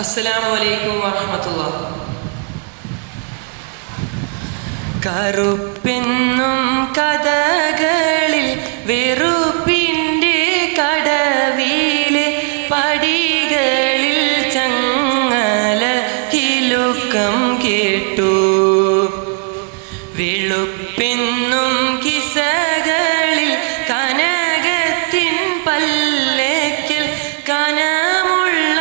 അസ്സലാമു അലൈക്കും വറഹ്മത്തുള്ളാഹി. കറുപ്പെന്നും കഥകളിൽ വെറുപ്പിൻ്റെ കടവിലെ പടികളിൽ ചങ്ങല കിലുക്കം കേട്ടു. വെളുപ്പെന്നും കിസകളിൽ കനകത്തിൻ പല്ലക്കിൽ കനമുള്ള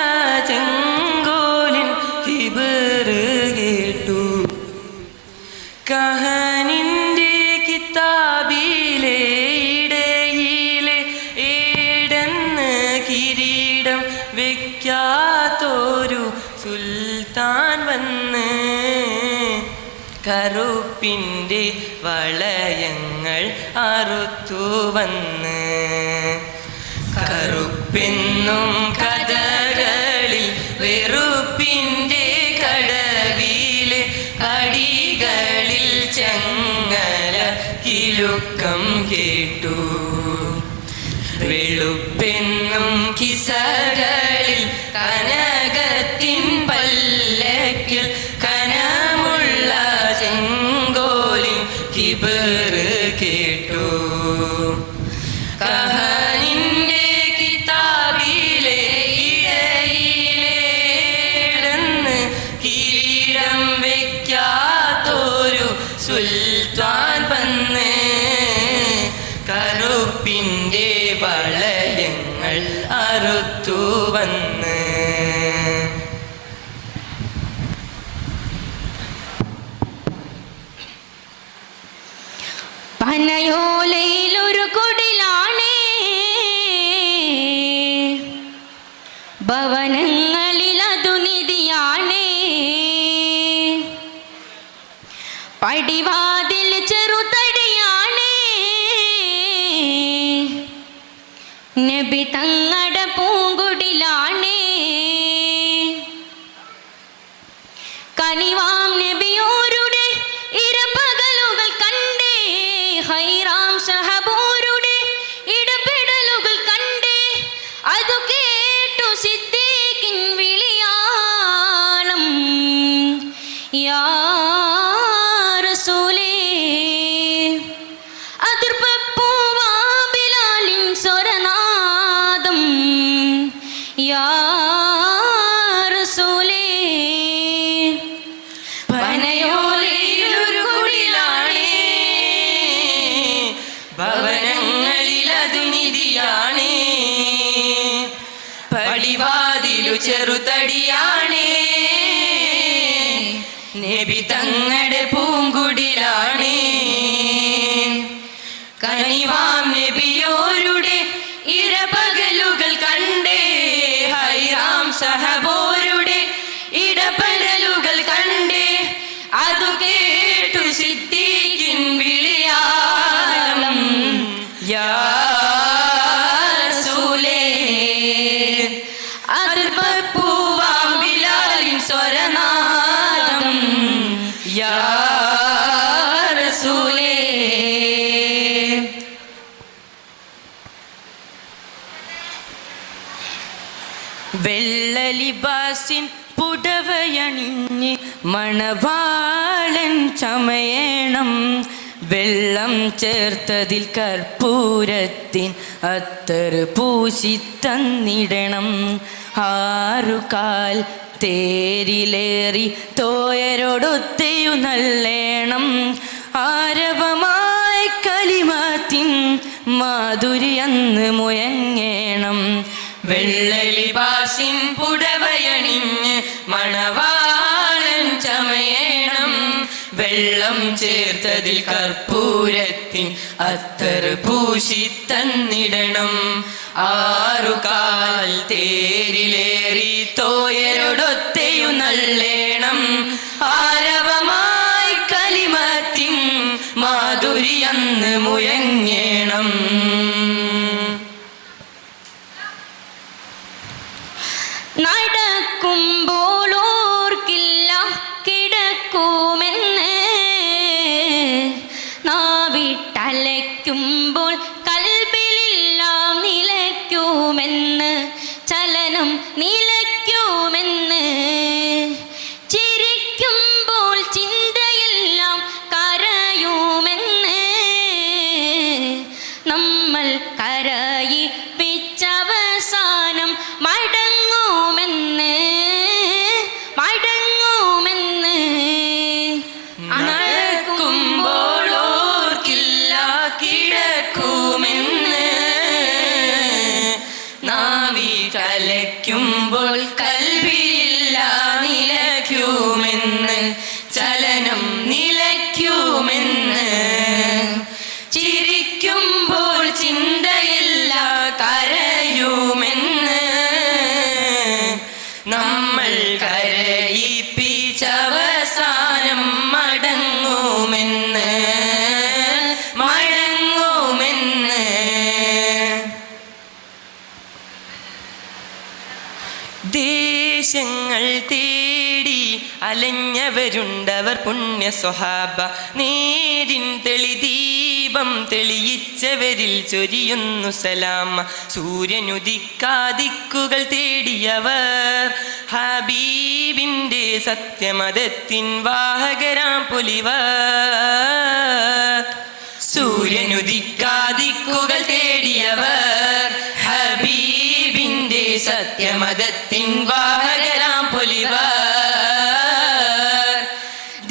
ചെങ്കോലിൻ കിബറ് കേട്ടു. കഹനിൻ്റെ കിതാബിലെ ഇടയിലെ ഏടെന്ന് കിരീടം വെക്കാത്തൊരു സുൽത്താൻ വന്ന് കറുപ്പിൻ്റെ വളയങ്ങൾ അറുത്തു വന്ന്. കറുപ്പെന്നും കഥകളിൽ വെറുപ്പിൻ്റെ കടവിലെ അടികളിൽ ചങ്ങല കിലുക്കം കേട്ടു. വെളുപ്പെന്നും കിസകളിൽ കനകത്തിൻ പല്ലക്കിൽ കനമുള്ള ചെങ്കോലിൻ കിബറ് കേട്ടു. കഹനിൻ്റെ കിതാബിലെ ഇടയിലേടെന്ന് കിരീടം വെക്കാത്തൊരു സുൽത്താൻ വന്ന് കറുപ്പിൻ്റെ വളയങ്ങൾ അറുത്തു വന്ന്. പനയോലയിലൊരു കുടിലാണേ, ഭവനങ്ങളിൽ അതു നിധിയാണേ. പടിവാതിൽ ചെറുതടിയാണേ, നബി തങ്ങട പൂങ്കുടിലാണേ. കനിവാം നബിയോരുടെ ഇരപകലുകൾ കണ്ടേ, ഹൈറാം സഹബോരുടെ ഇടപെടലുകൾ കണ്ടേ. അതു കേട്ടു സിദ്ദീഖിൻ വിളിയാളം, യാ റസൂലേ. അതിർപ്പൂവാം ബിലാലിൻ സ്വരനാദം, യാ റസൂലേ. പനയോലയിലൊരു കുടിലാണേ, ഭവനങ്ങളിൽ അതു നിധിയാണേ. പടിവാതിലു ചെറുതടിയാണേ, നബി തങ്ങടെ പൂങ്കുടിലാണേ. കനിവാം നബിയോരുടെ ഇരപകലുകൾ കണ്ടേ, ഹൈറാം സഹബോരുടെ ഇടപെടലുകൾ കണ്ടേ. അതു കേട്ടു സിദ്ദീഖിൻ വിളിയാളം, യാ റസൂലേ. അതിർപ്പൂവാം ബിലാലിൻ സ്വരനാദം, യാ റസൂലേ. വെള്ളലിബാസിൻ പുടവയണിഞ്ഞ് മണവാളൻ ചമയണം. വെള്ളം ചേർത്തതിൽ കർപ്പൂരത്തിൻ അത്തറ് പൂശിത്തന്നിടണം. ആറുകാൽ തേരിലേറി തോയരോടൊത്തെയു നല്ലേണം. ആരവമായി കലിമത്തിൻ മാധുരി അന്ന് മുയങ്ങേണം. വെള്ളലിബാസിൻ പുടവയണിഞ്ഞ് മണവാളൻ ചമയണം. വെള്ളം ചേർത്തതിൽ കർപ്പൂരത്തിൻ അത്തറ് പൂശിത്തന്നിടണം. ആറുകാൽ തേരിലേറി തോയരോടൊത്തെയു നല്ലേണം. ആരവമായി കലിമത്തിൻ മാധുരി അന്ന് മുയങ്ങേണം. നടക്കുമ്പോൾ ഓർക്കില്ല കിടക്കുമെന്ന്, നാവിട്ടലയ്ക്കുമ്പോൾ കൽബിലെല്ലാം നിലയ്ക്കുമെന്ന്, ചലനം നിലയ്ക്കുമെന്ന് നമ്മൾ കരയിപ്പിച്ചവസാനം മടങ്ങുമെന്ന് ദേശങ്ങൾ തേടി അലഞ്ഞവരുണ്ടവർ പുണ്യ സ്വഹാബ നേരിൻ തെളിദീപം തെളിയിച്ചവരിൽ ചൊരിയുന്നു സലാമ സൂര്യനുദിക്കാദിക്കുകൾ തേടിയവർ ഹബീബിൻ്റെ സത്യമതത്തിൻ വാഹകരാം പൊലിവർ സൂര്യനുദിക്കാദിക്കുകൾ തേടിയവർ ഹബീബിൻ്റെ സത്യമതത്തിൻ വാഹകരാം പൊലിവർ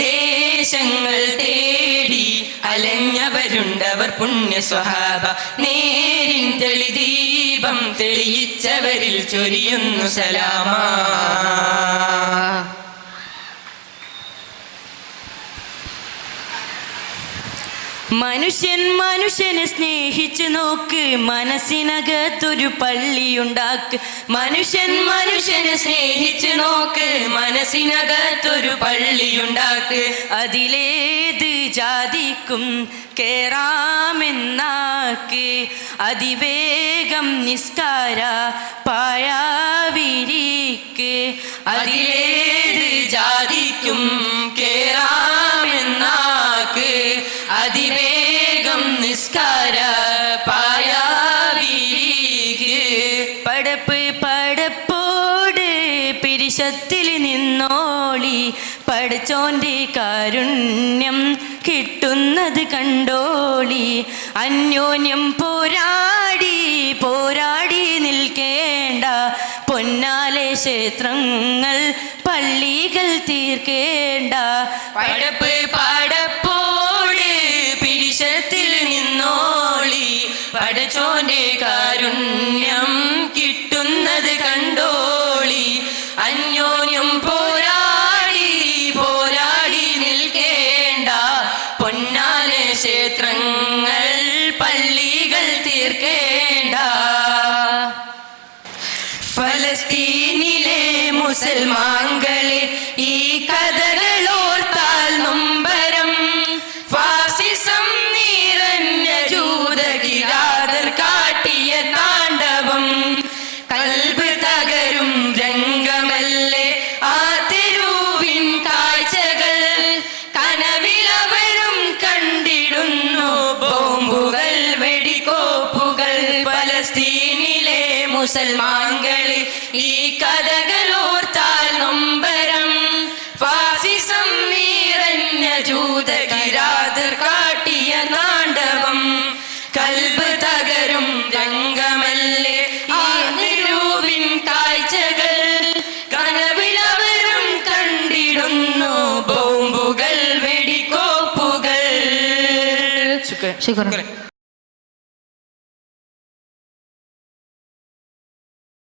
ദേശങ്ങൾ തേടി അലഞ്ഞവരുണ്ടവർ പുണ്യ സ്വഹാബ നേരിൻ തെളിദീപം തെളിയിച്ചവരിൽ ചൊരിയുന്നു സലാമ മനുഷ്യൻ മനുഷ്യനെ സ്നേഹിച്ചു നോക്ക് മനസ്സിനകത്തൊരു പള്ളിയുണ്ടാക്ക് മനുഷ്യൻ മനുഷ്യനെ സ്നേഹിച്ചു നോക്ക് മനസ്സിനകത്തൊരു പള്ളിയുണ്ടാക്ക് അതിലേത് ജാതിക്കും കേറാമെന്നാക്ക് അതിവേഗം നിസ്കാര പായാവിരിക്ക് അതിലേത് ജാതിക്കും കേറാമെന്നാക്ക് അതിവേഗം നിസ്കാര പായാവിരിക്ക് പടപ്പ് പടപ്പോട് പിരിശത്തിൽ നിന്നോളി പഠിച്ചോൻ്റെ കാരുണ്യം കിട്ടുന്നത് കണ്ടോളി അന്യോന്യം പോരാടി പോരാടി നിൽക്കേണ്ട പൊന്നാലെ ക്ഷേത്രങ്ങൾ പള്ളികൾ തീർക്കേണ്ട പടപ്പ് പടപ്പോട് പിരിശത്തിൽ നിന്നോളി പഠിച്ചോന്റെ കാരുണ്യം കിട്ടുന്നത് കണ്ടോളി അന്യോന്യം പോരാടി പോരാടി നിൽക്കേണ്ട പൊന്നാലെ ക്ഷേത്രങ്ങൾ പള്ളികൾ തീർക്കേണ്ട ഫലസ്തീനിലെ മുസൽമാൻകളെ ഈ കഥകളോർത്താൽ നൊമ്പരം ഫാസിസം നിറഞ്ഞ ജൂതകിരാതർ കാട്ടിയ താണ്ഡവം കൽബ് തകരും രംഗമല്ലേ ആ തെരുവിൻ കാഴ്ചകൾ കനവിലവരും കണ്ടിടുന്നു ബോംബുകൾ വെടിക്കോപ്പുകൾ ഫലസ്തീനിലെ മുസൽമാൻകളെ ഈ കഥകളോർത്താൽ നൊമ്പരം ഫാസിസം നിറഞ്ഞ ജൂതകിരാതർ കാട്ടിയ താണ്ഡവം കൽബ് തകരും രംഗമല്ലേ ആ തെരുവിൻ കാഴ്ചകൾ കനവിലവരും കണ്ടിടുന്നു ബോംബുകൾ വെടിക്കോപ്പുകൾ ശുക്രൻ